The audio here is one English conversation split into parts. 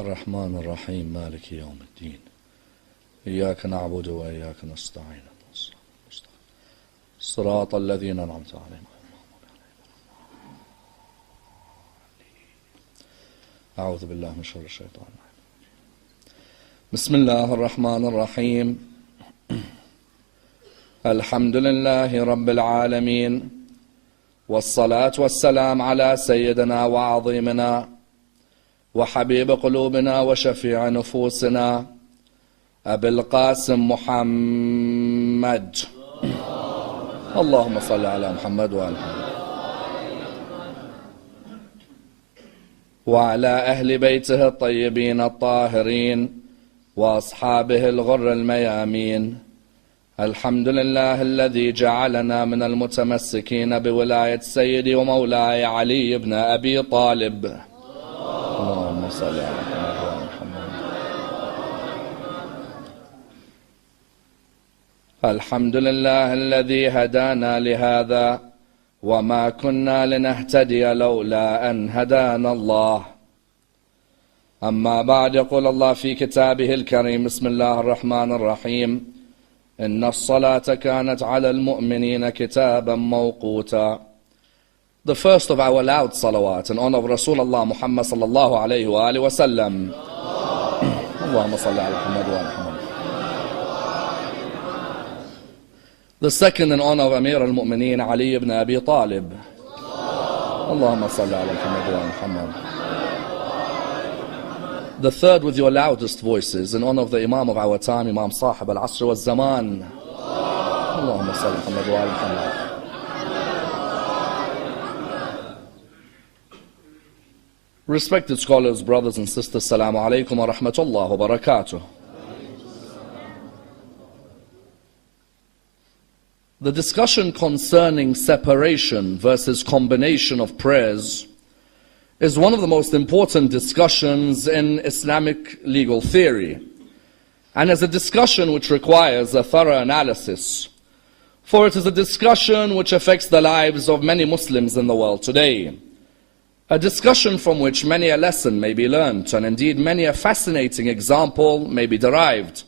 الرحمن الرحيم مالك يوم الدين إياك نعبد وإياك نستعين صراط الذين أنعمت عليهم أعوذ بالله من شر الشيطان. بسم الله الرحمن الرحيم. الحمد لله رب العالمين، والصلاة والسلام على سيدنا وعظيمنا وحبيب قلوبنا وشفيع نفوسنا أبي القاسم محمد. اللهم صل على محمد وآل محمد وعلى أهل بيته الطيبين الطاهرين وأصحابه الغر الميامين. الحمد لله الذي جعلنا من المتمسكين بولاية سيدي ومولاي علي بن أبي طالب. اللهم صل على محمد. الحمد لله الذي هدانا لهذا وما كنا لنهتدي لولا أن هدانا الله. أما بعد، يقول الله في كتابه الكريم: بسم الله الرحمن الرحيم. إن الصلاة كانت على المؤمنين كتابا موقوتا. The first of our loud salawat in honor of Rasulullah Muhammad sallallahu alayhi wa alihi wa sallam. Allahumma salli ala Muhammad wa ala Muhammad. The second in honor of Amir al-Mu'mineen Ali ibn Abi Talib. Allahumma salli ala Muhammad wa ala Muhammad. The third with your loudest voices in honor of the Imam of our time, Imam Sahib al-Asr wal-Zaman. Allahumma salli ala Muhammad wa ala Muhammad. Respected scholars, brothers and sisters, Assalamu alaikum wa rahmatullah wa barakatuh. The discussion concerning separation versus combination of prayers is one of the most important discussions in Islamic legal theory, and is a discussion which requires a thorough analysis, for it is a discussion which affects the lives of many Muslims in the world today. A discussion from which many a lesson may be learnt, and indeed many a fascinating example may be derived.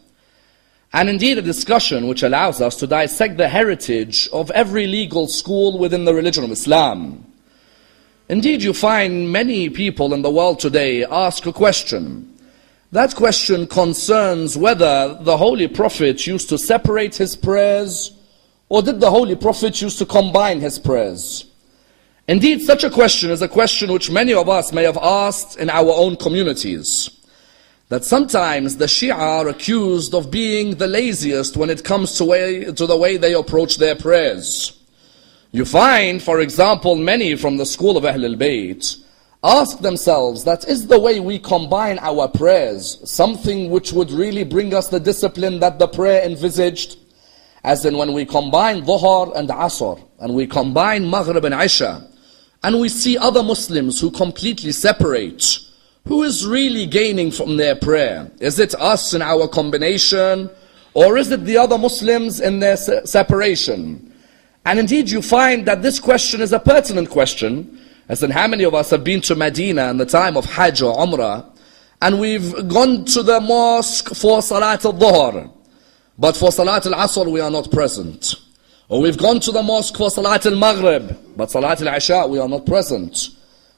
And indeed a discussion which allows us to dissect the heritage of every legal school within the religion of Islam. Indeed, you find many people in the world today ask a question. That question concerns whether the Holy Prophet used to separate his prayers, or did the Holy Prophet used to combine his prayers? Indeed, such a question is a question which many of us may have asked in our own communities. That sometimes the Shia are accused of being the laziest when it comes to the way they approach their prayers. You find, for example, many from the school of Ahlul Bayt ask themselves, that is the way we combine our prayers something which would really bring us the discipline that the prayer envisaged? As in when we combine Dhuhr and Asr, and we combine Maghrib and Isha, and we see other Muslims who completely separate, who is really gaining from their prayer? Is it us in our combination, or is it the other Muslims in their separation? And indeed you find that this question is a pertinent question, as in how many of us have been to Medina in the time of Hajj or Umrah, and we've gone to the mosque for Salat al-Dhuhr, but for Salat al-Asr we are not present. Or we've gone to the mosque for Salat al-Maghrib, but Salat al-Isha we are not present.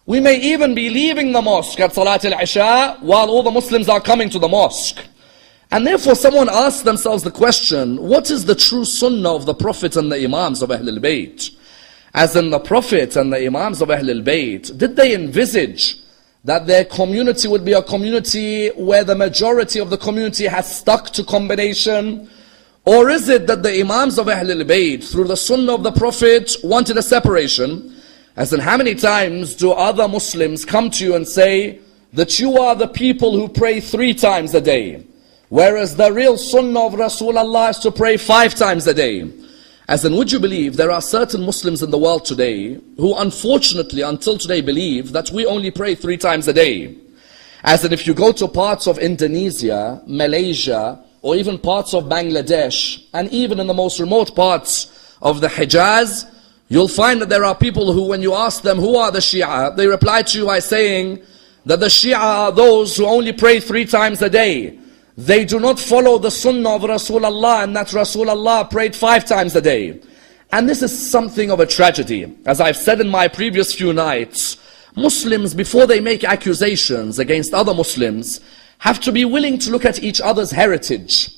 We may even be leaving the mosque at Salat al-Isha while all the Muslims are coming to the mosque. And therefore someone asks themselves the question, what is the true sunnah of the Prophet and the Imams of Ahlul Bayt? As in the Prophet and the Imams of Ahlul Bayt, did they envisage that their community would be a community where the majority of the community has stuck to combination? Or is it that the Imams of Ahlul Bayt, through the sunnah of the Prophet, wanted a separation? As in how many times do other Muslims come to you and say that you are the people who pray 3 times a day, whereas the real sunnah of Rasulullah is to pray 5 times a day? As in, would you believe there are certain Muslims in the world today who unfortunately until today believe that we only pray 3 times a day? As in, if you go to parts of Indonesia, Malaysia, or even parts of Bangladesh, and even in the most remote parts of the Hijaz, you'll find that there are people who, when you ask them who are the Shia, they reply to you by saying that the Shia are those who only pray 3 times a day. They do not follow the sunnah of Rasulullah, and that Rasulullah prayed 5 times a day. And this is something of a tragedy. As I've said in my previous few nights, Muslims, before they make accusations against other Muslims, have to be willing to look at each other's heritage.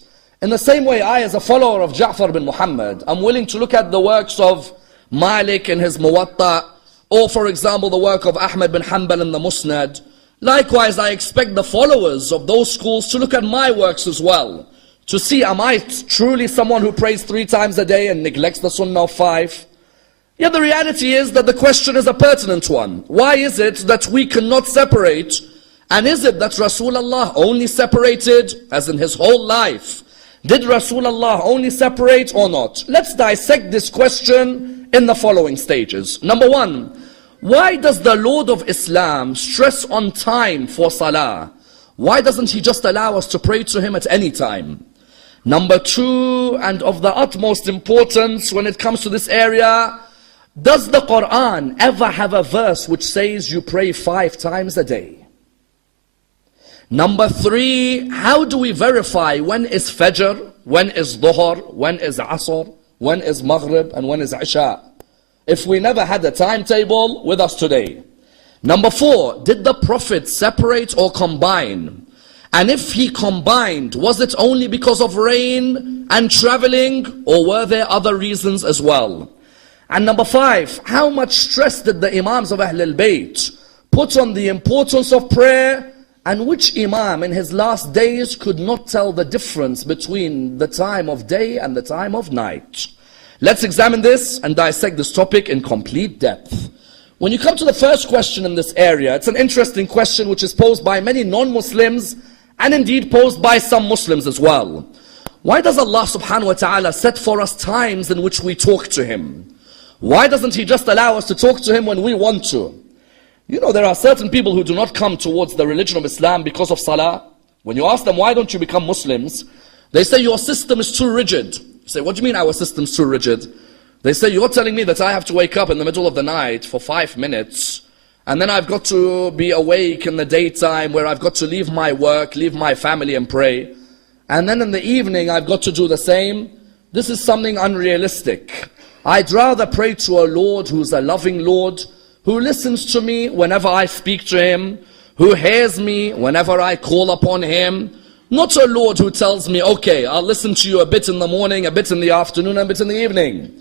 In the same way, I, as a follower of Ja'far bin Muhammad, I'm willing to look at the works of Malik in his Muwatta, or for example, the work of Ahmad bin Hanbal in the Musnad. Likewise, I expect the followers of those schools to look at my works as well, to see, am I truly someone who prays 3 times a day and neglects the sunnah of 5? Yet the reality is that the question is a pertinent one. Why is it that we cannot separate? And is it that Rasulullah only separated, as in his whole life? Did Rasulullah only separate or not? Let's dissect this question in the following stages. Number 1, why does the Lord of Islam stress on time for salah? Why doesn't he just allow us to pray to him at any time? Number 2, and of the utmost importance when it comes to this area, does the Quran ever have a verse which says you pray 5 times a day? Number 3, how do we verify when is Fajr, when is Dhuhr, when is Asr, when is Maghrib, and when is Isha? If we never had a timetable with us today. Number 4, did the Prophet separate or combine? And if he combined, was it only because of rain and traveling, or were there other reasons as well? And number 5, how much stress did the Imams of Ahlul Bayt put on the importance of prayer, and which Imam in his last days could not tell the difference between the time of day and the time of night? Let's examine this and dissect this topic in complete depth. When you come to the first question in this area, it's an interesting question which is posed by many non-Muslims and indeed posed by some Muslims as well. Why does Allah subhanahu wa ta'ala set for us times in which we talk to him? Why doesn't he just allow us to talk to him when we want to? You know, there are certain people who do not come towards the religion of Islam because of salah. When you ask them, why don't you become Muslims? They say, your system is too rigid. You say, what do you mean our system's too rigid? They say, you're telling me that I have to wake up in the middle of the night for 5 minutes, and then I've got to be awake in the daytime where I've got to leave my work, leave my family and pray. And then in the evening I've got to do the same. This is something unrealistic. I'd rather pray to a Lord who's a loving Lord, who listens to me whenever I speak to him, who hears me whenever I call upon him. Not a Lord who tells me, okay, I'll listen to you a bit in the morning, a bit in the afternoon, a bit in the evening.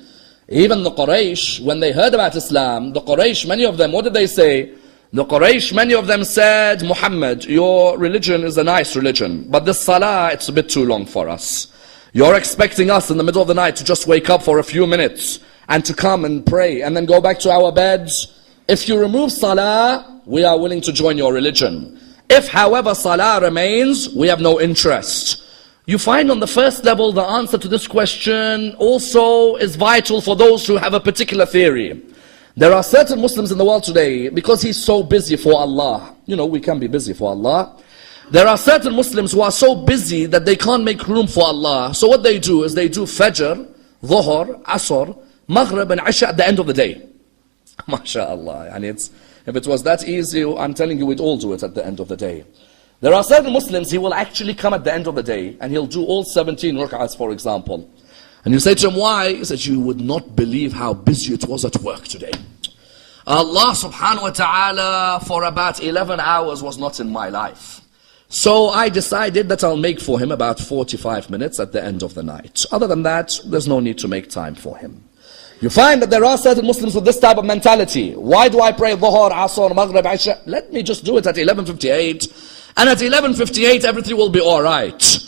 Even the Quraysh, when they heard about Islam, the Quraysh, many of them, what did they say? The Quraysh, many of them said, Muhammad, your religion is a nice religion, but this salah, it's a bit too long for us. You're expecting us in the middle of the night to just wake up for a few minutes and to come and pray and then go back to our beds. If you remove salah, we are willing to join your religion. If, however, salah remains, we have no interest. You find on the first level, the answer to this question also is vital for those who have a particular theory. There are certain Muslims in the world today, because he's so busy for Allah. You know, we can be busy for Allah. There are certain Muslims who are so busy that they can't make room for Allah. So what they do is they do Fajr, Dhuhr, Asr, Maghrib and Isha at the end of the day. MashaAllah. And if it was that easy, I'm telling you, we'd all do it at the end of the day. There are certain Muslims, he will actually come at the end of the day and he'll do all 17 rak'ahs, for example. And you say to him, why? He says, you would not believe how busy it was at work today. Allah subhanahu wa ta'ala for about 11 hours was not in my life. So I decided that I'll make for him about 45 minutes at the end of the night. Other than that, there's no need to make time for him. You find that there are certain Muslims with this type of mentality. Why do I pray Dhuhr, Asr, Maghrib, Isha? Let me just do it at 11:58. And at 11:58, everything will be all right.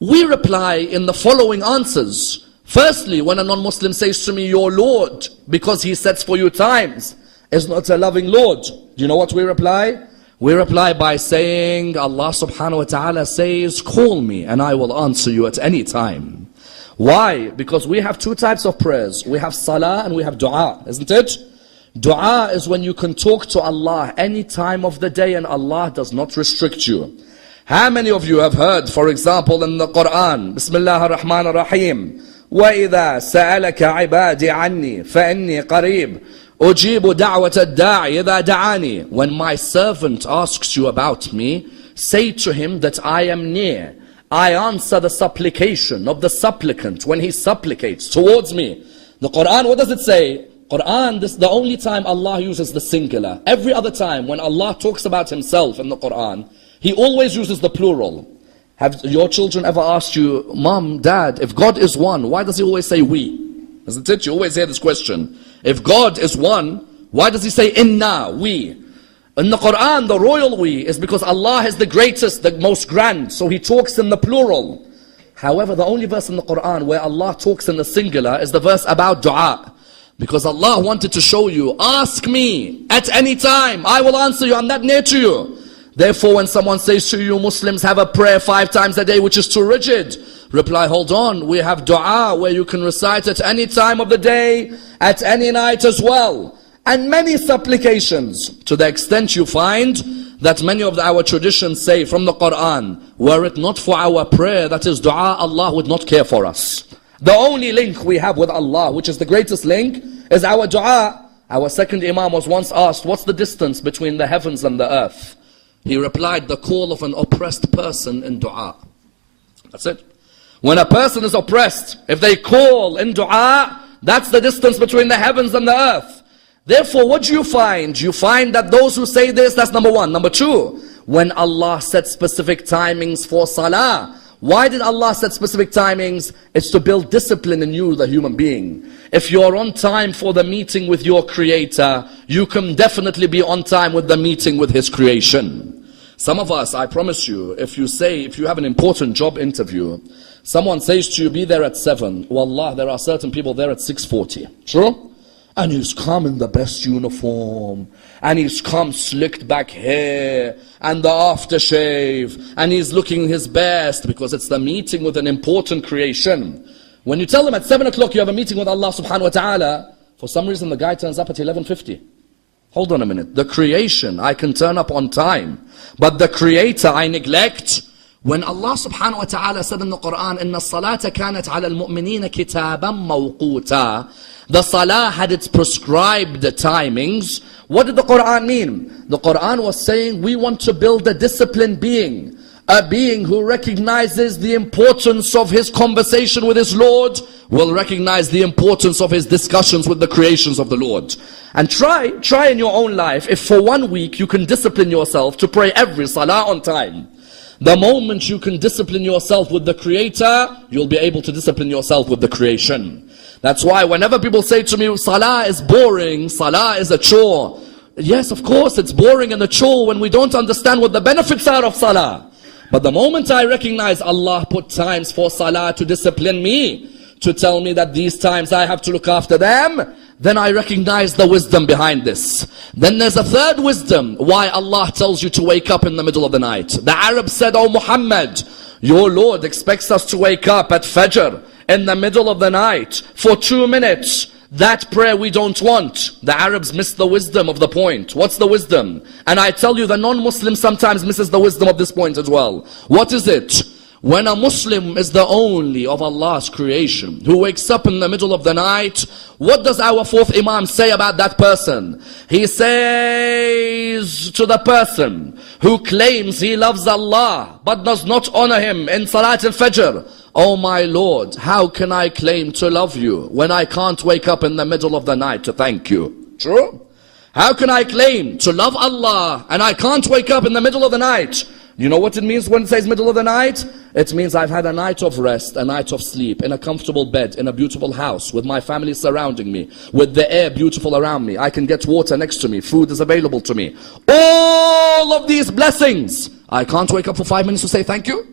We reply in the following answers. Firstly, when a non-Muslim says to me, your Lord, because he sets for you times, is not a loving Lord. Do you know what we reply? We reply by saying, Allah subhanahu wa ta'ala says, call me and I will answer you at any time. Why? Because we have 2 types of prayers. We have salah and we have dua, isn't it? Dua is when you can talk to Allah any time of the day and Allah does not restrict you. How many of you have heard, for example, in the Quran, Bismillah ar-Rahman ar-Rahim, وَإِذَا سَأَلَكَ عِبَادِ عَنِّي فَإِنِّي قَرِيبٌ أجيب دعوة الداعي إذا دعاني. When my servant asks you about me, say to him that I am near. I answer the supplication of the supplicant when he supplicates towards me. The Quran, what does it say? Quran, this is the only time Allah uses the singular. Every other time when Allah talks about himself in the Quran, he always uses the plural. Have your children ever asked you, Mom, Dad, if God is one, why does he always say we? Isn't it? You always hear this question. If God is one, why does he say inna, we? In the Quran, the royal we is because Allah is the greatest, the most grand, so he talks in the plural. However, the only verse in the Quran where Allah talks in the singular is the verse about dua. Because Allah wanted to show you, ask me at any time, I will answer you, I'm that near to you. Therefore, when someone says to you, Muslims have a prayer 5 times a day, which is too rigid, reply, hold on, we have dua where you can recite at any time of the day, at any night as well. And many supplications, to the extent you find that many of our traditions say from the Quran, were it not for our prayer, that is dua, Allah would not care for us. The only link we have with Allah, which is the greatest link, is our dua. Our second Imam was once asked, what's the distance between the heavens and the earth? He replied, the call of an oppressed person in dua. That's it. When a person is oppressed, if they call in dua, that's the distance between the heavens and the earth. Therefore, what do you find? You find that those who say this, that's number one. Number two, when Allah set specific timings for salah. Why did Allah set specific timings? It's to build discipline in you, the human being. If you're on time for the meeting with your Creator, you can definitely be on time with the meeting with His creation. Some of us, I promise you, if you have an important job interview, someone says to you, be there at 7. Wallah, there are certain people there at 6:40. True? And he's come in the best uniform, and he's come slicked back hair, and the aftershave, and he's looking his best, because it's the meeting with an important creation. When you tell them at 7 o'clock you have a meeting with Allah subhanahu wa ta'ala, for some reason the guy turns up at 11:50. Hold on a minute. The creation, I can turn up on time, but the Creator I neglect. When Allah subhanahu wa ta'ala said in the Quran, إِنَّ الصَّلَاةَ كَانَتْ عَلَى الْمُؤْمِنِينَ كِتَابًا مَوْقُوتًا, the salah had its prescribed timings. What did the Quran mean? The Quran was saying we want to build a disciplined being. A being who recognizes the importance of his conversation with his Lord will recognize the importance of his discussions with the creations of the Lord. And try in your own life, if for 1 week you can discipline yourself to pray every salah on time. The moment you can discipline yourself with the Creator, you'll be able to discipline yourself with the creation. That's why whenever people say to me, salah is boring, salah is a chore. Yes, of course, it's boring and a chore when we don't understand what the benefits are of salah. But the moment I recognize Allah put times for salah to discipline me, to tell me that these times I have to look after them, then I recognize the wisdom behind this. Then there's a third wisdom, why Allah tells you to wake up in the middle of the night. The Arabs said, oh Muhammad, your Lord expects us to wake up at Fajr in the middle of the night for 2 minutes. That prayer we don't want. The Arabs missed the wisdom of the point. What's the wisdom? And I tell you, the non-Muslim sometimes misses the wisdom of this point as well. What is it? When a Muslim is the only of Allah's creation who wakes up in the middle of the night, what does our fourth Imam say about that person? He says to the person who claims he loves Allah but does not honor Him in Salat al-Fajr, oh my Lord, how can I claim to love you when I can't wake up in the middle of the night to thank you? True? How can I claim to love Allah and I can't wake up in the middle of the night? You know what it means when it says middle of the night? It means I've had a night of rest, a night of sleep, in a comfortable bed, in a beautiful house, with my family surrounding me, with the air beautiful around me. I can get water next to me, food is available to me. All of these blessings. I can't wake up for 5 minutes to say thank you?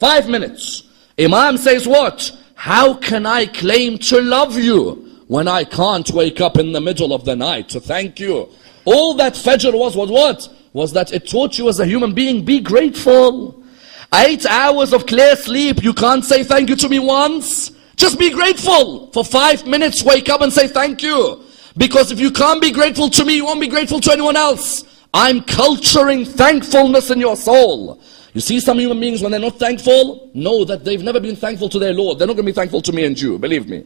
5 minutes. Imam says what? How can I claim to love you when I can't wake up in the middle of the night to thank you? All that Fajr was what? Was that it taught you as a human being, be grateful. 8 hours of clear sleep, you can't say thank you to me once. Just be grateful. For 5 minutes, wake up and say thank you. Because if you can't be grateful to me, you won't be grateful to anyone else. I'm culturing thankfulness in your soul. You see some human beings, when they're not thankful, know that they've never been thankful to their Lord. They're not going to be thankful to me and you, believe me.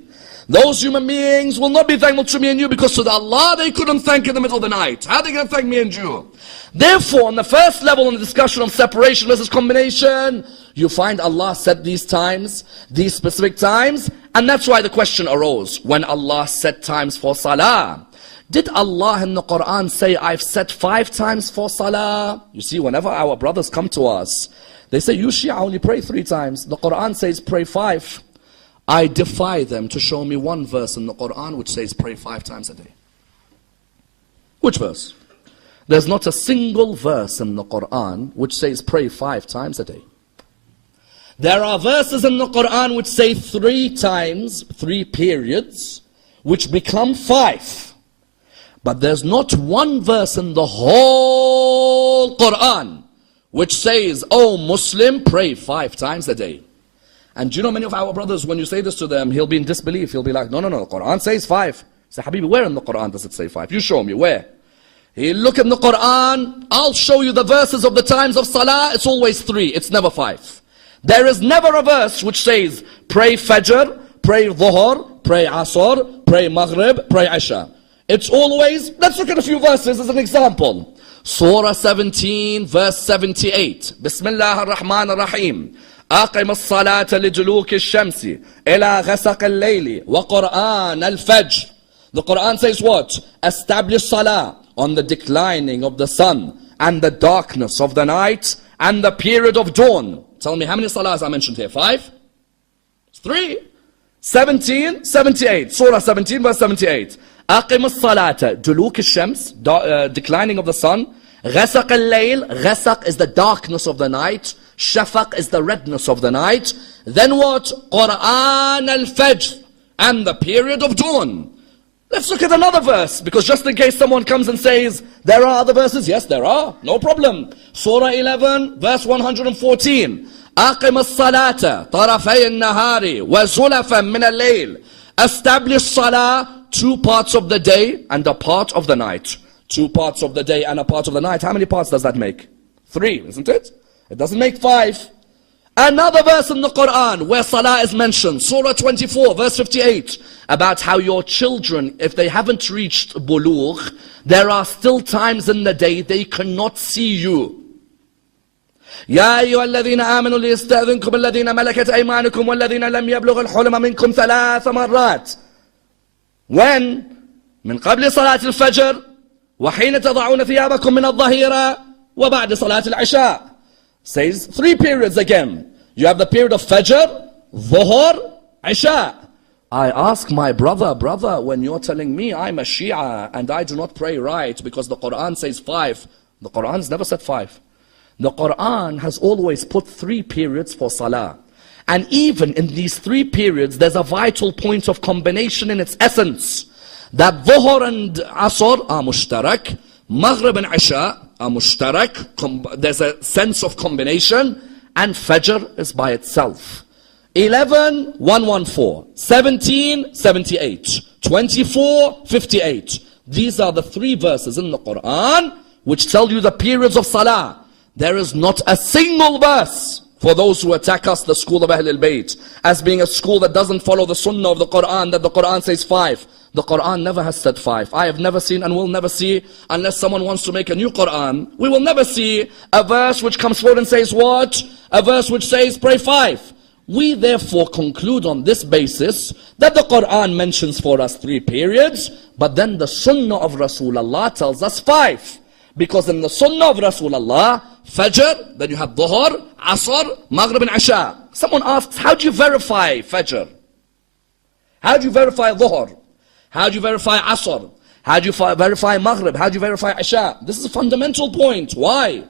Those human beings will not be thankful to me and you because to Allah they couldn't thank in the middle of the night. How are they going to thank me and you? Therefore, on the first level in the discussion of separation versus combination, you find Allah set these times, these specific times, and that's why the question arose. When Allah set times for salah, did Allah in the Quran say, I've set 5 times for salah? You see, whenever our brothers come to us, they say, you Shia only pray 3 times. The Quran says pray 5. I defy them to show me one verse in the Quran which says pray 5 times a day. Which verse? There's not a single verse in the Quran which says pray 5 times a day. There are verses in the Quran which say 3 times, 3 periods, which become 5. But there's not one verse in the whole Quran which says, oh Muslim, pray 5 times a day. And do you know many of our brothers, when you say this to them, he'll be in disbelief. He'll be like, no, the Quran says 5. Say, Habibi, where in the Quran does it say 5? You show me, where? He'll look in the Quran, I'll show you the verses of the times of Salah, it's always 3, it's never 5. There is never a verse which says, pray Fajr, pray Dhuhr, pray Asr, pray Maghrib, pray Isha. It's always, let's look at a few verses as an example. Surah 17, verse 78. Bismillah ar-Rahman ar-Rahim. أقم الصلاة لدلوك الشمس إلى غسق الليل وقرآن الفجر. The Quran says what? Establish Salah on the declining of the sun and the darkness of the night and the period of dawn. Tell me how many salahs I mentioned here? 5? 3? 17, 78. Surah 17 verse 78. أقم الصلاة دلوك الشمس, declining of the sun. غسق الليل, غسق is the darkness of the night. Shafaq is the redness of the night. Then what? Quran al-Fajr, and the period of dawn. Let's look at another verse, because just in case someone comes and says, there are other verses. Yes, there are. No problem. Surah 11, verse 114. أقم الصلاة طرفي النهار وزلفا من الليل. Establish Salah 2 parts of the day and a part of the night. 2 parts of the day and a part of the night. How many parts does that make? 3, isn't it? It doesn't make 5. Another verse in the Quran where Salah is mentioned, Surah 24, verse 58, about how your children, if they haven't reached bulugh, there are still times in the day they cannot see you. يا أيها الذين آمنوا ليستأذنكم الذين ملكت أيمانكم والذين لم يبلغ الحلم منكم 3 مرات. When? من قبل صلاة الفجر وحين تضعون ثيابكم من الظهيرة وبعد صلاة العشاء. Says 3 periods again. You have the period of Fajr, Dhuhr, Isha. I ask my brother, when you're telling me I'm a Shia and I do not pray right because the Quran says 5, the Quran's never said 5. The Quran has always put 3 periods for Salah. And even in these 3 periods, there's a vital point of combination in its essence. That Dhuhr and Asr are mushtarak, Maghrib and Isha are mushtarak, there's a sense of combination, and Fajr is by itself. 11, 114, 17, 78, 24, 58. These are the 3 verses in the Quran which tell you the periods of Salah. There is not a single verse for those who attack us, the school of Ahl al-Bayt, as being a school that doesn't follow the Sunnah of the Quran, that the Quran says 5. The Quran never has said 5. I have never seen and will never see, unless someone wants to make a new Quran, we will never see a verse which comes forward and says what? A verse which says pray 5. We therefore conclude on this basis that the Quran mentions for us 3 periods, but then the Sunnah of Rasulullah tells us 5. Because in the Sunnah of Rasulullah, Fajr, then you have Dhuhr, Asr, Maghrib and Isha. Someone asks, how do you verify Fajr? How do you verify Dhuhr? How do you verify Asr? How do you verify Maghrib? How do you verify Isha? This is a fundamental point. Why?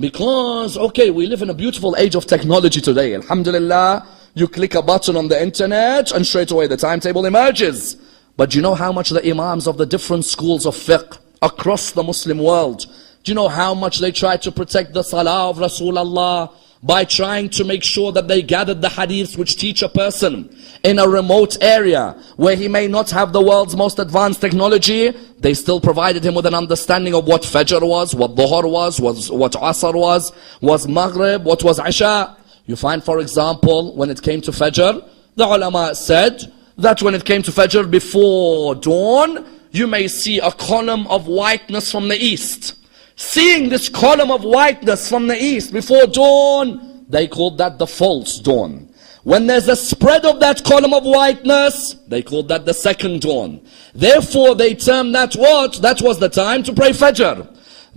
Because, okay, we live in a beautiful age of technology today. Alhamdulillah, you click a button on the internet and straight away the timetable emerges. But do you know how much the Imams of the different schools of fiqh across the Muslim world, do you know how much they try to protect the Salah of Rasulullah by trying to make sure that they gathered the hadiths which teach a person in a remote area where he may not have the world's most advanced technology? They still provided him with an understanding of what Fajr was, what Dhuhr was what Asr was Maghrib, what was Isha. You find, for example, when it came to Fajr, the ulama said that when it came to Fajr, before dawn, you may see a column of whiteness from the east. Seeing this column of whiteness from the east before dawn, they called that the false dawn. When there's a spread of that column of whiteness, they called that the second dawn. Therefore, they termed that what? That was the time to pray Fajr.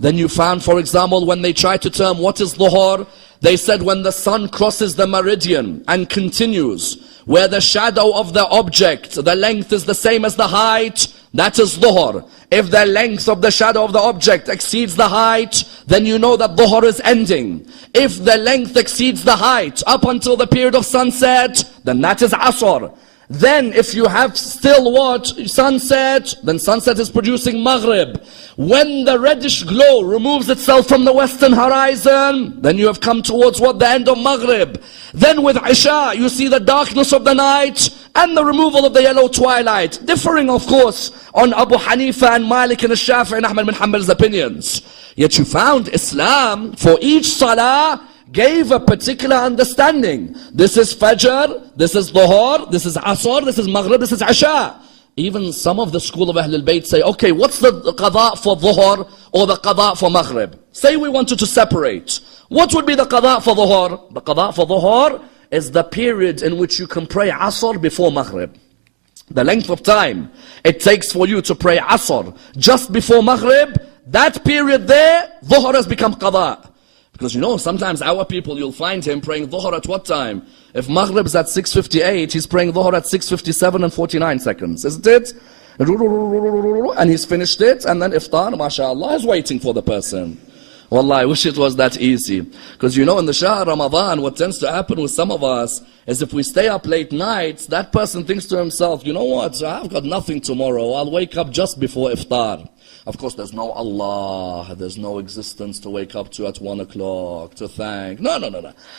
Then you found, for example, when they tried to term what is Dhuhr, they said when the sun crosses the meridian and continues, where the shadow of the object, the length is the same as the height, that is Dhuhr. If the length of the shadow of the object exceeds the height, then you know that Dhuhr is ending. If the length exceeds the height up until the period of sunset, then that is Asr. Then if you have still what? Sunset, then sunset is producing Maghrib. When the reddish glow removes itself from the western horizon, then you have come towards what? The end of Maghrib. Then with Isha, you see the darkness of the night and the removal of the yellow twilight. Differing, of course, on Abu Hanifa and Malik and Shafi'i and Ahmad bin Hanbal's opinions. Yet you found Islam, for each salah, gave a particular understanding. This is Fajr, this is Dhuhr, this is Asr, this is Maghrib, this is Isha. Even some of the school of Ahlul Bayt say, okay, what's the qada for Dhuhr or the qada for Maghrib? Say we wanted to separate. What would be the qada for Dhuhr? The qada for Dhuhr is the period in which you can pray Asr before Maghrib. The length of time it takes for you to pray Asr just before Maghrib, that period there, Dhuhr has become qada. Because you know, sometimes our people, you'll find him praying Dhuhr at what time? If Maghrib's at 6:58, he's praying Dhuhr at 6:57 and 49 seconds, isn't it? And he's finished it, and then iftar, mashallah, is waiting for the person. Wallah, I wish it was that easy. Because you know, in the Shahr Ramadan, what tends to happen with some of us is if we stay up late nights, that person thinks to himself, you know what, I've got nothing tomorrow, I'll wake up just before iftar. Of course, there's no Allah, there's no existence to wake up to at 1 o'clock, to thank. No.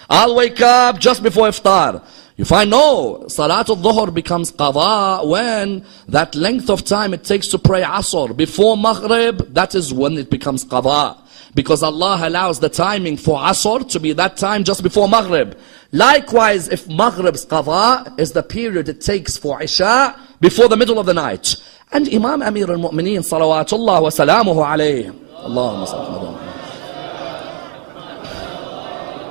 I'll wake up just before iftar. You find, no, Salatul Dhuhr becomes qada when that length of time it takes to pray Asr before Maghrib, that is when it becomes qada. Because Allah allows the timing for Asr to be that time just before Maghrib. Likewise, if Maghrib's qada is the period it takes for Isha before the middle of the night. And Imam Amir al-Mu'mineen salawatullah wa salamuhu alayhi. Allahumma sallallahu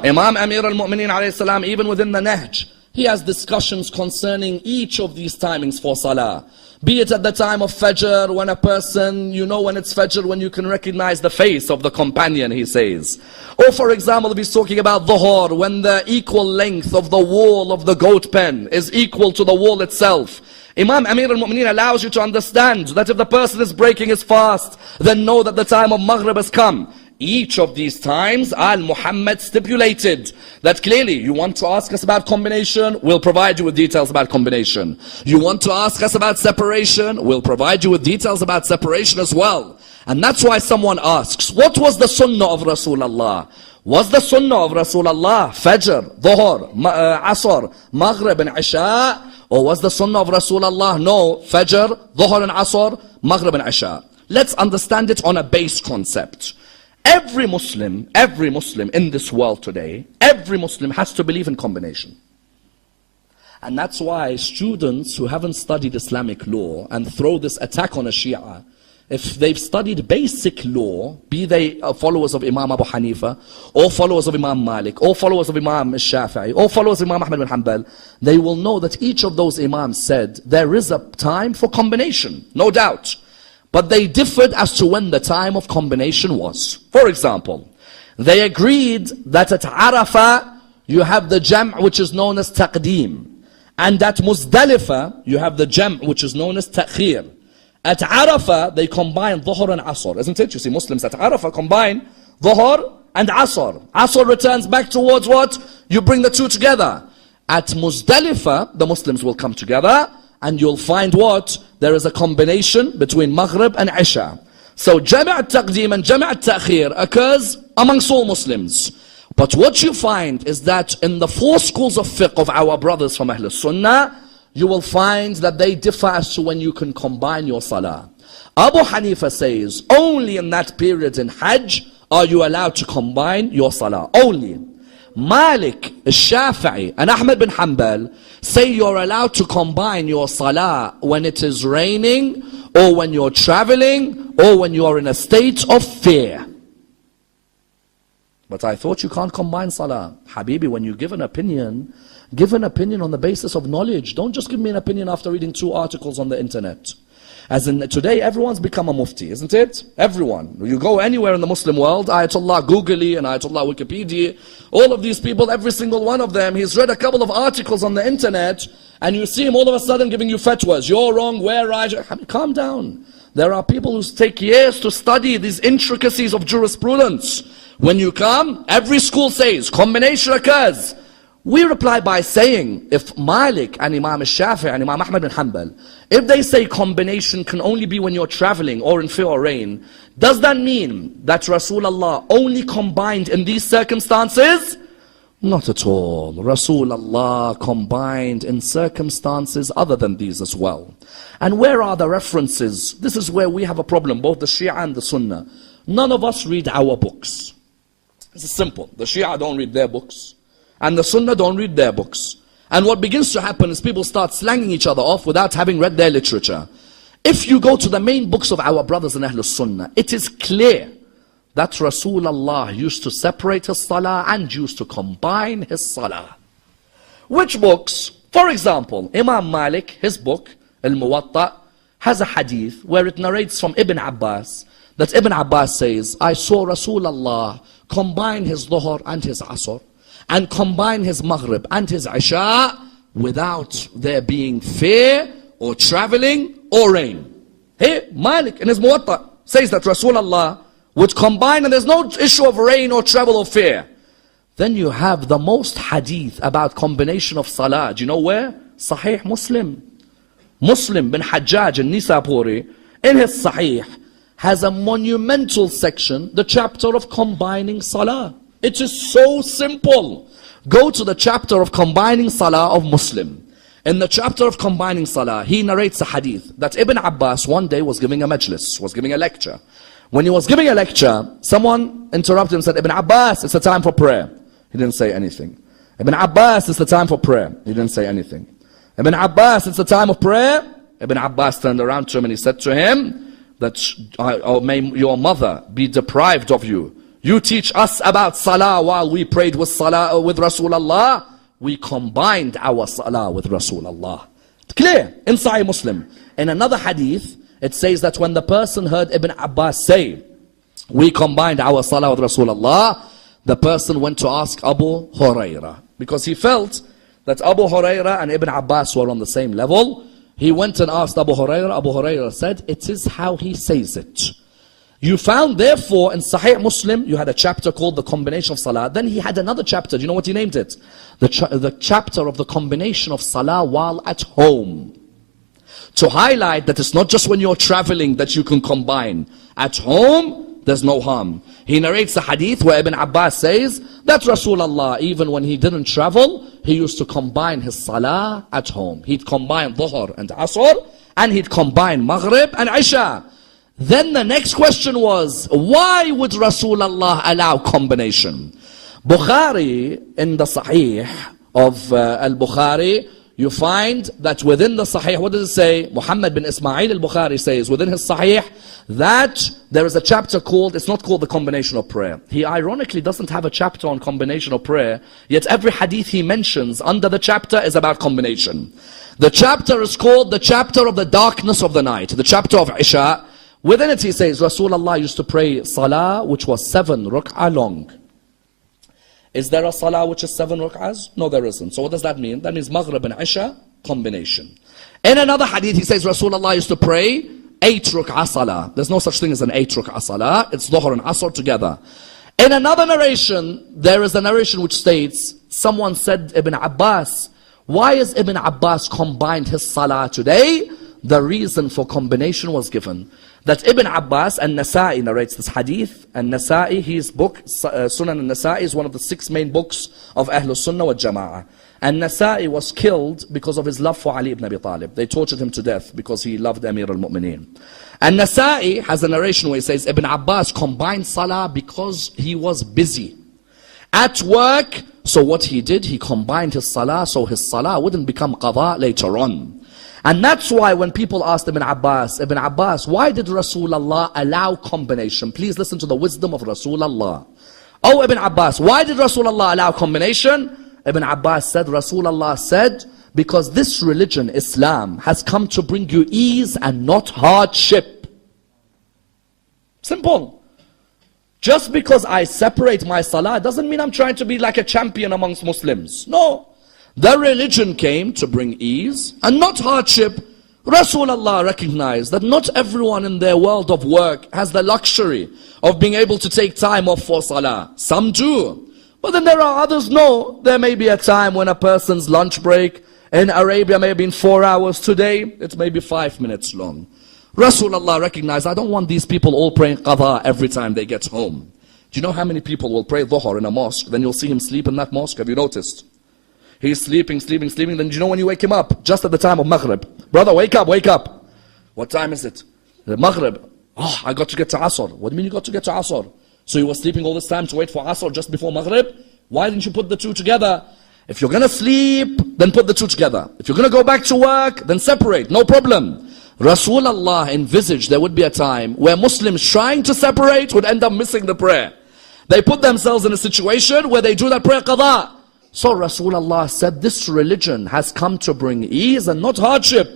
Imam Amir al-Mu'mineen alayhi salam, even within the Nahj, he has discussions concerning each of these timings for salah. Be it at the time of Fajr, when a person, you know when it's Fajr, when you can recognize the face of the companion, he says. Or for example, if he's talking about Dhuhr, when the equal length of the wall of the goat pen is equal to the wall itself. Imam Amir al-Mu'mineen allows you to understand that if the person is breaking his fast, then know that the time of Maghrib has come. Each of these times, Al-Muhammad stipulated that clearly, you want to ask us about combination, we'll provide you with details about combination. You want to ask us about separation, we'll provide you with details about separation as well. And that's why someone asks, what was the sunnah of Rasulullah? Was the sunnah of Rasulullah Fajr, Dhuhr, Asr, Maghrib and Isha? Or was the sunnah of Rasulullah, no, Fajr, Dhuhr and Asr, Maghrib and Isha? Let's understand it on a base concept. Every Muslim in this world today, every Muslim has to believe in combination. And that's why students who haven't studied Islamic law and throw this attack on a Shia, if they've studied basic law, be they followers of Imam Abu Hanifa, or followers of Imam Malik, or followers of Imam Shafi'i, or followers of Imam Ahmad bin Hanbal, they will know that each of those Imams said there is a time for combination, no doubt. But they differed as to when the time of combination was. For example, they agreed that at Arafah, you have the jam' which is known as taqdeem. And at Muzdalifah, you have the jam' which is known as ta'khir. At Arafah, they combine Dhuhr and Asr. Isn't it? You see Muslims at Arafah combine Dhuhr and Asr. Asr returns back towards what? You bring the two together. At Muzdalifah, the Muslims will come together and you'll find what? There is a combination between Maghrib and Isha. So Jami' al-Taqdeem and Jami' al-Ta'khir occurs amongst all Muslims. But what you find is that in the four schools of fiqh of our brothers from Ahl Sunnah, you will find that they differ as to when you can combine your salah. Abu Hanifa says, only in that period in Hajj are you allowed to combine your salah. Only. Malik, Shafi'i, and Ahmed bin Hanbal say you're allowed to combine your salah when it is raining, or when you're traveling, or when you're in a state of fear. But I thought you can't combine salah. Habibi, when you give an opinion on the basis of knowledge. Don't just give me an opinion after reading 2 articles on the internet. As in today, everyone's become a mufti, isn't it? Everyone. You go anywhere in the Muslim world, Ayatollah Googly and Ayatollah Wikipedia, all of these people, every single one of them, he's read a couple of articles on the internet, and you see him all of a sudden giving you fatwas. You're wrong, we're right. Calm down. There are people who take years to study these intricacies of jurisprudence. When you come, every school says, combination occurs. We reply by saying, if Malik and Imam Shafi'i and Imam Ahmad bin Hanbal, if they say combination can only be when you're traveling or in fear or rain, does that mean that Rasulullah only combined in these circumstances? Not at all. Rasulullah combined in circumstances other than these as well. And where are the references? This is where we have a problem, both the Shia and the Sunnah. None of us read our books. This is simple. The Shia don't read their books, and the Sunnah don't read their books. And what begins to happen is people start slanging each other off without having read their literature. If you go to the main books of our brothers in Ahlul Sunnah, it is clear that Rasulullah used to separate his salah and used to combine his salah. Which books? For example, Imam Malik, his book, Al-Muwatta, has a hadith where it narrates from Ibn Abbas, that Ibn Abbas says, I saw Rasulullah combine his Dhuhr and his Asr, and combine his Maghrib and his Isha without there being fear or traveling or rain. Here, Malik in his Muwatta says that Rasulullah would combine and there's no issue of rain or travel or fear. Then you have the most hadith about combination of salah. Do you know where? Sahih Muslim. Muslim bin Hajjaj al-Nisapuri in his Sahih has a monumental section, the chapter of combining salah. It is so simple. Go to the chapter of combining salah of Muslim. In the chapter of combining salah, he narrates a hadith that Ibn Abbas one day was giving a majlis, was giving a lecture. When he was giving a lecture, someone interrupted him and said, Ibn Abbas, it's the time for prayer. He didn't say anything. Ibn Abbas, it's the time for prayer. He didn't say anything. Ibn Abbas, it's the time of prayer. Ibn Abbas turned around to him and he said to him that, may your mother be deprived of you. You teach us about salah while we prayed with salah with Rasulullah. We combined our salah with Rasulullah. Clear, in Sahih Muslim. In another hadith, it says that when the person heard Ibn Abbas say, we combined our salah with Rasulullah, the person went to ask Abu Hurairah. Because he felt that Abu Hurairah and Ibn Abbas were on the same level. He went and asked Abu Hurairah. Abu Hurairah said, it is how he says it. You found therefore in Sahih Muslim, you had a chapter called the combination of salah. Then he had another chapter. Do you know what he named it? The chapter of the combination of salah while at home. To highlight that it's not just when you're traveling that you can combine. At home, there's no harm. He narrates a hadith where Ibn Abbas says that Rasulullah, even when he didn't travel, he used to combine his salah at home. He'd combine Dhuhr and Asr, and he'd combine Maghrib and Isha. Then the next question was, why would Rasulullah allow combination? Bukhari, in the Sahih of al-Bukhari, you find that within the Sahih, what does it say? Muhammad bin Ismail al-Bukhari says within his Sahih that there is a chapter called, it's not called the combination of prayer. He ironically doesn't have a chapter on combination of prayer, yet every hadith he mentions under the chapter is about combination. The chapter is called the chapter of the darkness of the night, the chapter of Isha. Within it he says, Rasulullah used to pray salah which was 7 rak'ah long. Is there a salah which is 7 rak'ahs? No, there isn't. So what does that mean? That means Maghrib and Isha, combination. In another hadith he says, Rasulullah used to pray 8 rak'ah salah. There's no such thing as an 8 rak'ah salah. It's Dhuhr and Asr together. In another narration, there is a narration which states, someone said, Ibn Abbas, why is Ibn Abbas combined his salah today? The reason for combination was given. That Ibn Abbas and Nasa'i narrates this hadith. And Nasa'i, his book, Sunan al-Nasa'i, is one of the 6 main books of Ahlul Sunnah wal Jama'ah. And Nasa'i was killed because of his love for Ali ibn Abi Talib. They tortured him to death because he loved Amir al-Mu'mineen. And Nasa'i has a narration where he says, Ibn Abbas combined salah because he was busy. At work, So what he did, he combined his salah, so his salah wouldn't become qada later on. And that's why when people asked Ibn Abbas, why did Rasulullah allow combination? Please listen to the wisdom of Rasulullah. Oh Ibn Abbas, why did Rasulullah allow combination? Ibn Abbas said, Rasulullah said, because this religion, Islam, has come to bring you ease and not hardship. Simple. Just because I separate my salah doesn't mean I'm trying to be like a champion amongst Muslims. No. The religion came to bring ease and not hardship. Rasulullah recognized that not everyone in their world of work has the luxury of being able to take time off for salah. Some do. But then there are others, no. There may be a time when a person's lunch break in Arabia may have been 4 hours. Today, it may be 5 minutes long. Rasulullah recognized, I don't want these people all praying qadha every time they get home. Do you know how many people will pray dhuhr in a mosque? Then you'll see him sleep in that mosque. Have you noticed? He's sleeping. Then do you know when you wake him up? Just at the time of Maghrib. Brother, wake up. What time is it? The Maghrib. Oh, I got to get to Asr. What do you mean you got to get to Asr? So you were sleeping all this time to wait for Asr just before Maghrib? Why didn't you put the two together? If you're going to sleep, then put the two together. If you're going to go back to work, then separate. No problem. Rasulullah envisaged there would be a time where Muslims trying to separate would end up missing the prayer. They put themselves in a situation where they do that prayer qadha. So Rasulullah said, this religion has come to bring ease and not hardship.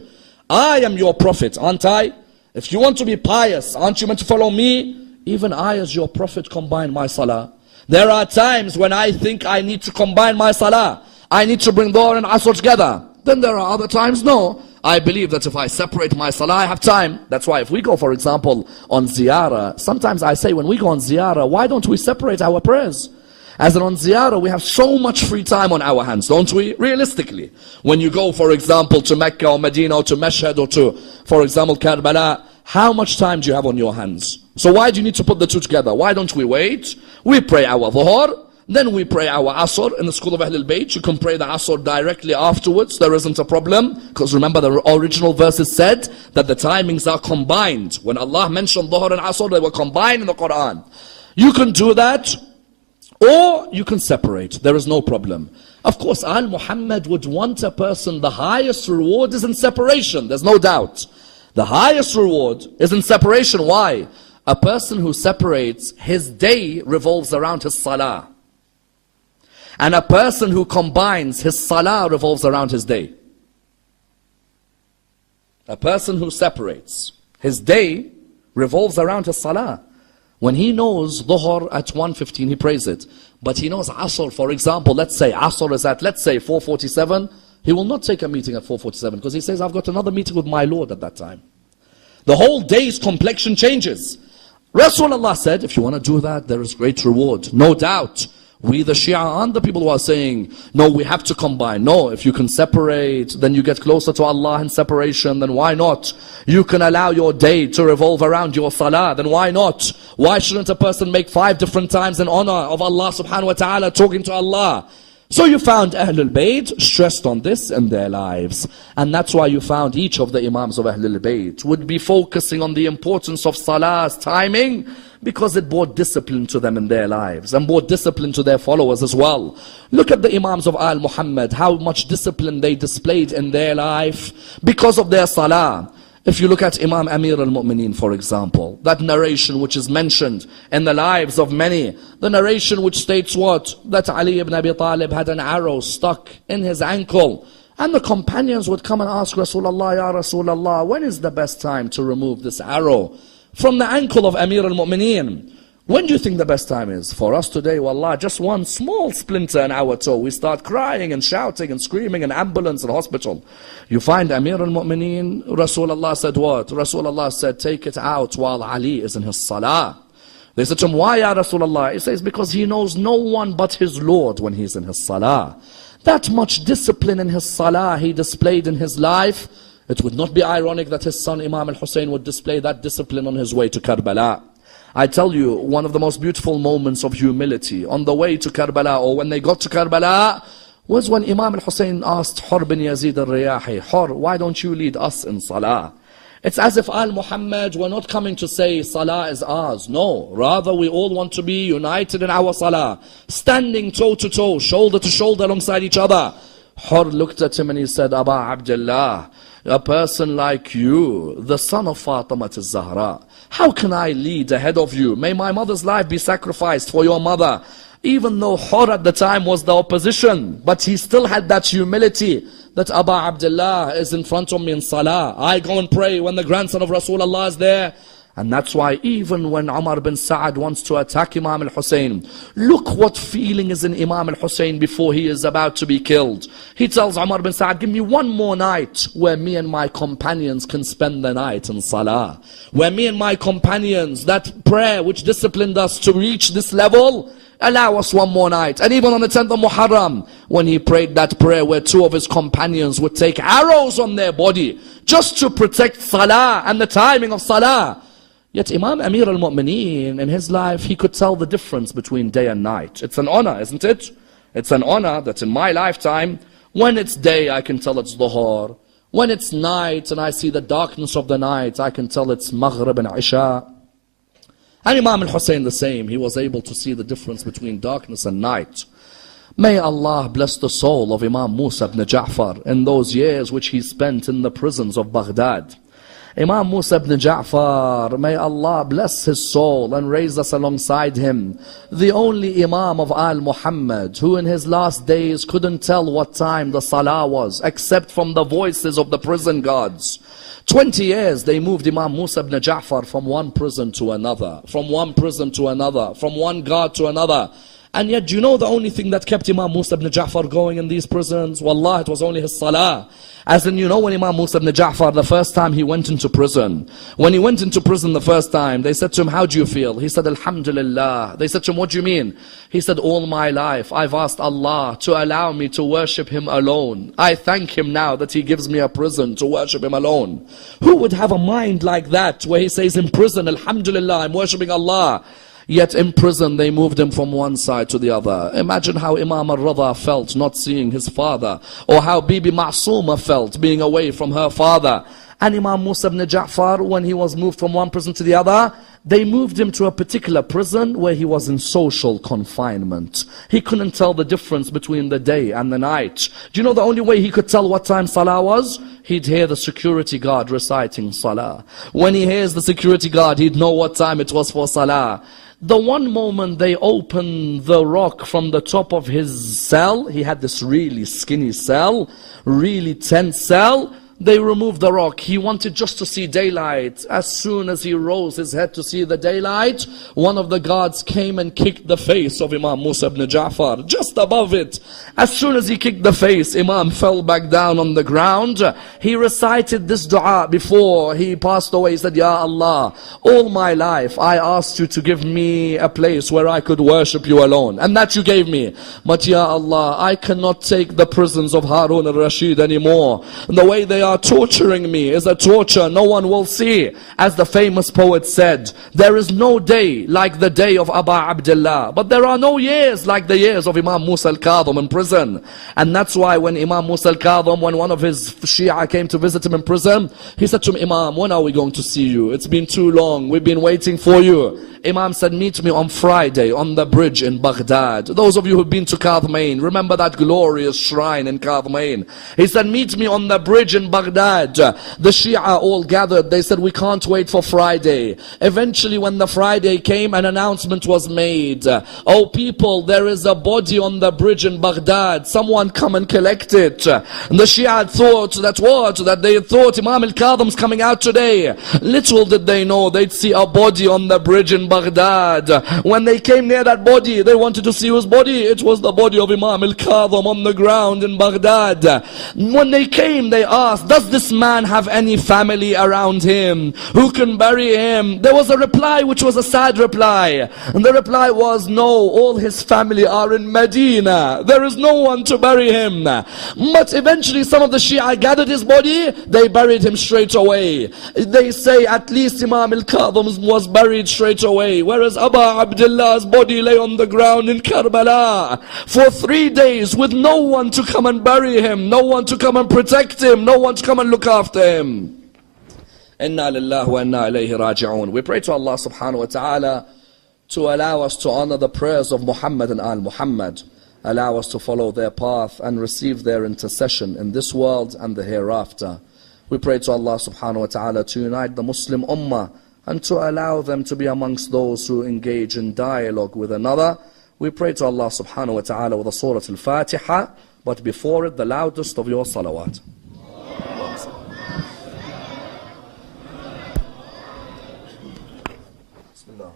I am your prophet, aren't I? If you want to be pious, aren't you meant to follow me? Even I as your prophet combine my salah. There are times when I think I need to combine my salah. I need to bring dhuhr and asr together. Then there are other times, no. I believe that if I separate my salah, I have time. That's why if we go, for example, on ziyarah, sometimes I say when we go on ziyarah, why don't we separate our prayers? As in on ziyarah, we have so much free time on our hands, don't we? Realistically. When you go, for example, to Mecca or Medina or to Mashhad or to, for example, Karbala, how much time do you have on your hands? So why do you need to put the two together? Why don't we wait? We pray our dhuhr, then we pray our asr. In the school of Ahlul Bayt, you can pray the asr directly afterwards. There isn't a problem. Because remember, the original verses said that the timings are combined. When Allah mentioned dhuhr and asr, they were combined in the Quran. You can do that. Or you can separate. There is no problem. Of course, Al Muhammad would want a person, the highest reward is in separation. There's no doubt. The highest reward is in separation. Why? A person who separates, his day revolves around his salah. And a person who combines, his salah revolves around his day. A person who separates, his day revolves around his salah. When he knows dhuhr at 1:15, he prays it. But he knows asr, for example, let's say asr is at, 4:47. He will not take a meeting at 4:47 because he says, I've got another meeting with my Lord at that time. The whole day's complexion changes. Rasulullah said, if you want to do that, there is great reward. No doubt. We the Shia aren't the people who are saying, no, we have to combine. No, if you can separate, then you get closer to Allah in separation, then why not? You can allow your day to revolve around your salah, then why not? Why shouldn't a person make 5 different times in honor of Allah subhanahu wa ta'ala, talking to Allah? So you found Ahlul Bayt stressed on this in their lives. And that's why you found each of the Imams of Ahlul Bayt would be focusing on the importance of salah's timing, because it brought discipline to them in their lives and brought discipline to their followers as well. Look at the Imams of Al Muhammad, how much discipline they displayed in their life because of their salah. If you look at Imam Amir al-Mu'mineen, for example, that narration which is mentioned in the lives of many, the narration which states what? That Ali ibn Abi Talib had an arrow stuck in his ankle. And the companions would come and ask Rasulullah, Ya Rasulullah, when is the best time to remove this arrow from the ankle of Amir al-Mu'mineen? When do you think the best time is? For us today, wallah, just one small splinter in our toe, we start crying and shouting and screaming in ambulance and hospital. You find Amir al-Mu'mineen, Rasulullah said what? Rasulullah said, take it out while Ali is in his salah. They said to him, why ya Rasulullah? He says, because he knows no one but his Lord when he's in his salah. That much discipline in his salah he displayed in his life. It would not be ironic that his son Imam al-Hussein would display that discipline on his way to Karbala. I tell you, one of the most beautiful moments of humility on the way to Karbala, or when they got to Karbala, was when Imam al-Hussein asked Hur bin Yazid al-Riyahi, Hur, why don't you lead us in salah? It's as if Al-Muhammad were not coming to say Salah is ours. No, rather we all want to be united in our Salah, standing toe to toe, shoulder to shoulder alongside each other. Hur looked at him and he said, Aba Abdullah, a person like you, the son of Fatima al-Zahra, how can I lead ahead of you? May my mother's life be sacrificed for your mother. Even though Hur at the time was the opposition, but he still had that humility that Aba Abdullah is in front of me in Salah. I go and pray when the grandson of Rasulullah is there. And that's why even when Umar bin Sa'ad wants to attack Imam al-Hussein, look what feeling is in Imam al-Hussein before he is about to be killed. He tells Umar bin Sa'ad, give me one more night where me and my companions can spend the night in Salah. Where me and my companions, that prayer which disciplined us to reach this level, allow us one more night. And even on the 10th of Muharram, when he prayed that prayer where two of his companions would take arrows on their body just to protect Salah and the timing of Salah. Yet Imam Amir al-Mu'mineen, in his life, he could tell the difference between day and night. It's an honor, isn't it? It's an honor that in my lifetime, when it's day, I can tell it's Dhuhr. When it's night and I see the darkness of the night, I can tell it's Maghrib and Isha. And Imam al-Hussein the same. He was able to see the difference between darkness and night. May Allah bless the soul of Imam Musa ibn Ja'far in those years which he spent in the prisons of Baghdad. Imam Musa ibn Ja'far, may Allah bless his soul and raise us alongside him. The only Imam of Al-Muhammad who in his last days couldn't tell what time the Salah was except from the voices of the prison guards. 20 years they moved Imam Musa ibn Ja'far from one prison to another, from one prison to another, from one guard to another. And yet, do you know the only thing that kept Imam Musa ibn Ja'far going in these prisons? Wallah, it was only his Salah. As in, you know, when Imam Musa ibn Ja'far, the first time he went into prison. When he went into prison the first time, they said to him, how do you feel? He said, Alhamdulillah. They said to him, what do you mean? He said, all my life, I've asked Allah to allow me to worship Him alone. I thank Him now that He gives me a prison to worship Him alone. Who would have a mind like that, where he says in prison, Alhamdulillah, I'm worshipping Allah. Yet in prison they moved him from one side to the other. Imagine how Imam al-Radha felt not seeing his father, or how Bibi Ma'sooma felt being away from her father. And Imam Musa ibn Ja'far, when he was moved from one prison to the other, they moved him to a particular prison where he was in social confinement. He couldn't tell the difference between the day and the night. Do you know the only way he could tell what time Salah was? He'd hear the security guard reciting Salah. When he hears the security guard, he'd know what time it was for Salah. The one moment they opened the rock from the top of his cell, he had this really skinny cell, really tense cell, they removed the rock. He wanted just to see daylight. As soon as he rose his head to see the daylight, one of the guards came and kicked the face of Imam Musa ibn Ja'far, just above it. As soon as he kicked the face, Imam fell back down on the ground. He recited this dua before he passed away. He said, Ya Allah, all my life I asked you to give me a place where I could worship you alone. And that you gave me. But Ya Allah, I cannot take the prisons of Harun al-Rashid anymore. The way they are torturing me is a torture no one will see. As the famous poet said, there is no day like the day of Aba Abdullah, but there are no years like the years of Imam Musa al-Kadhim in prison. And that's why when Imam Musa al-Kadhim, when one of his Shia came to visit him in prison, he said to him, Imam, when are we going to see you? It's been too long, we've been waiting for you. Imam said, meet me on Friday on the bridge in Baghdad. Those of you who've been to Kadhmain, remember that glorious shrine in Kadhmain. He said, meet me on the bridge in Baghdad. The Shia all gathered. They said, we can't wait for Friday. Eventually, when the Friday came, an announcement was made. Oh people, there is a body on the bridge in Baghdad. Someone come and collect it. And the Shia thought that what? That they thought Imam al-Kadhim's coming out today. Little did they know they'd see a body on the bridge in Baghdad. When they came near that body, they wanted to see whose body. It was the body of Imam al-Kadhim on the ground in Baghdad. When they came, they asked, does this man have any family around him who can bury him? There was a reply which was a sad reply. And the reply was, no, all his family are in Medina. There is no one to bury him. But eventually some of the Shia gathered his body. They buried him straight away. They say at least Imam al-Kadhim was buried straight away. Whereas Aba Abdullah's body lay on the ground in Karbala for 3 days with no one to come and bury him, no one to come and protect him, no one to come and look after him. Inna lillahi wa inna ilayhi raji'un. We pray to Allah subhanahu wa ta'ala to allow us to honor the prayers of Muhammad and Al Muhammad. Allow us to follow their path and receive their intercession in this world and the hereafter. We pray to Allah subhanahu wa ta'ala to unite the Muslim Ummah and to allow them to be amongst those who engage in dialogue with another. We pray to Allah subhanahu wa ta'ala with the Surah Al-Fatiha, but before it the loudest of your salawat. Bismillah.